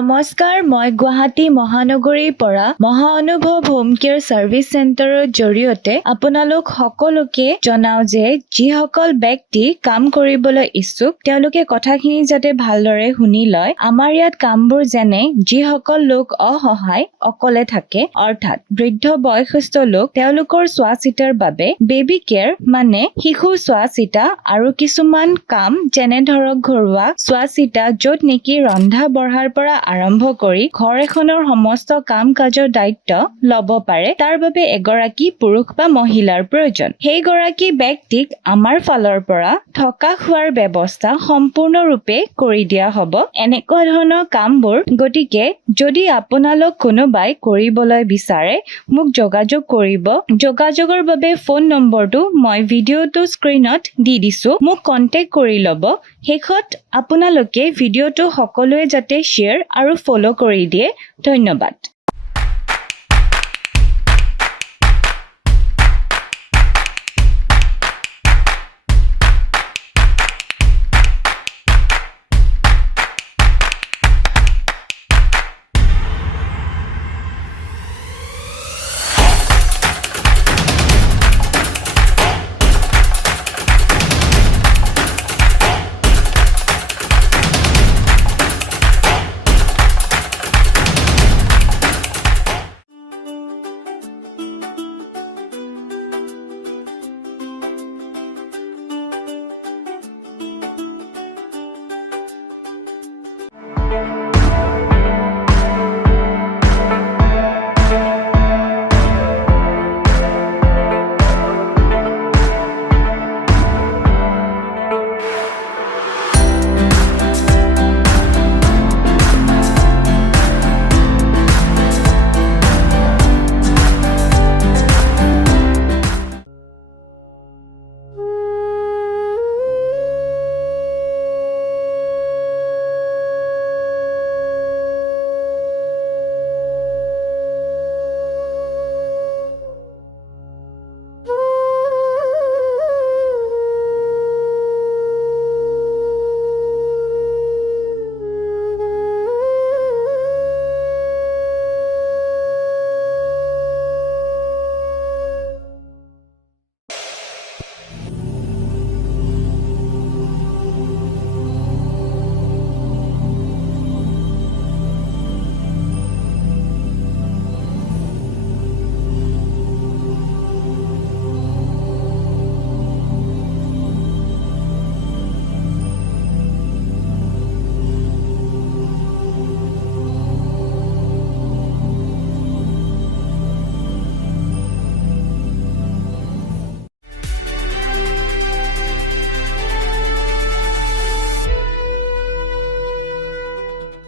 নমস্কাৰ, মই গুৱাহাটী মহানগৰীৰ পৰা মহানুভৱ হোম কেয়াৰ সাৰ্ভিস চেণ্টাৰৰ জৰিয়তে আপোনালোক সকলোকে জনাও যে যিসকল ব্যক্তি কাম কৰিবলৈ ইচ্ছুক তেওঁলোকে কথাখিনি যাতে ভালদৰে শুনি লয়। আমাৰ ইয়াত কামবোৰ যেনে যিসকল লোক অসহায় অকলে থাকে অৰ্থাৎ বৃদ্ধ বয়সস্থ লোক তেওঁলোকৰ চোৱা চিতাৰ বাবে বেবী কেয়াৰ মানে শিশু চোৱা চিতা আৰু কিছুমান কাম যেনে ধৰক ঘৰুৱা চোৱা চিতা য'ত নেকি ৰন্ধা বঢ়াৰ পৰা আৰম্ভ কৰি ঘৰ এখনৰ সমস্ত কাম কাজৰ দায়িত্ব ল'ব পাৰে তাৰ বাবে এগৰাকী পুৰুষ বা মহিলাৰ প্ৰয়োজন। সেই গৰাকী ব্যক্তিক আমাৰ ফালৰ পৰা থকা খোৱাৰ ব্যৱস্থা সম্পূৰ্ণৰূপে কৰি দিয়া হ'ব। এনেকুৱা ধৰণৰ কামবোৰ গতিকে যদি আপোনালোক কোনোবাই কৰিবলৈ বিচাৰে মোক যোগাযোগ কৰিব। যোগাযোগৰ বাবে ফোন নম্বৰটো মই ভিডিঅ'টো স্ক্ৰীনত দি দিছো, মোক কন্টেক্ট কৰি ল'ব। শেষত আপোনালোকে ভিডিঅ'টো সকলোৱে যাতে শ্বেয়াৰ আৰু ফলো কৰি দিয়ে। ধন্যবাদ।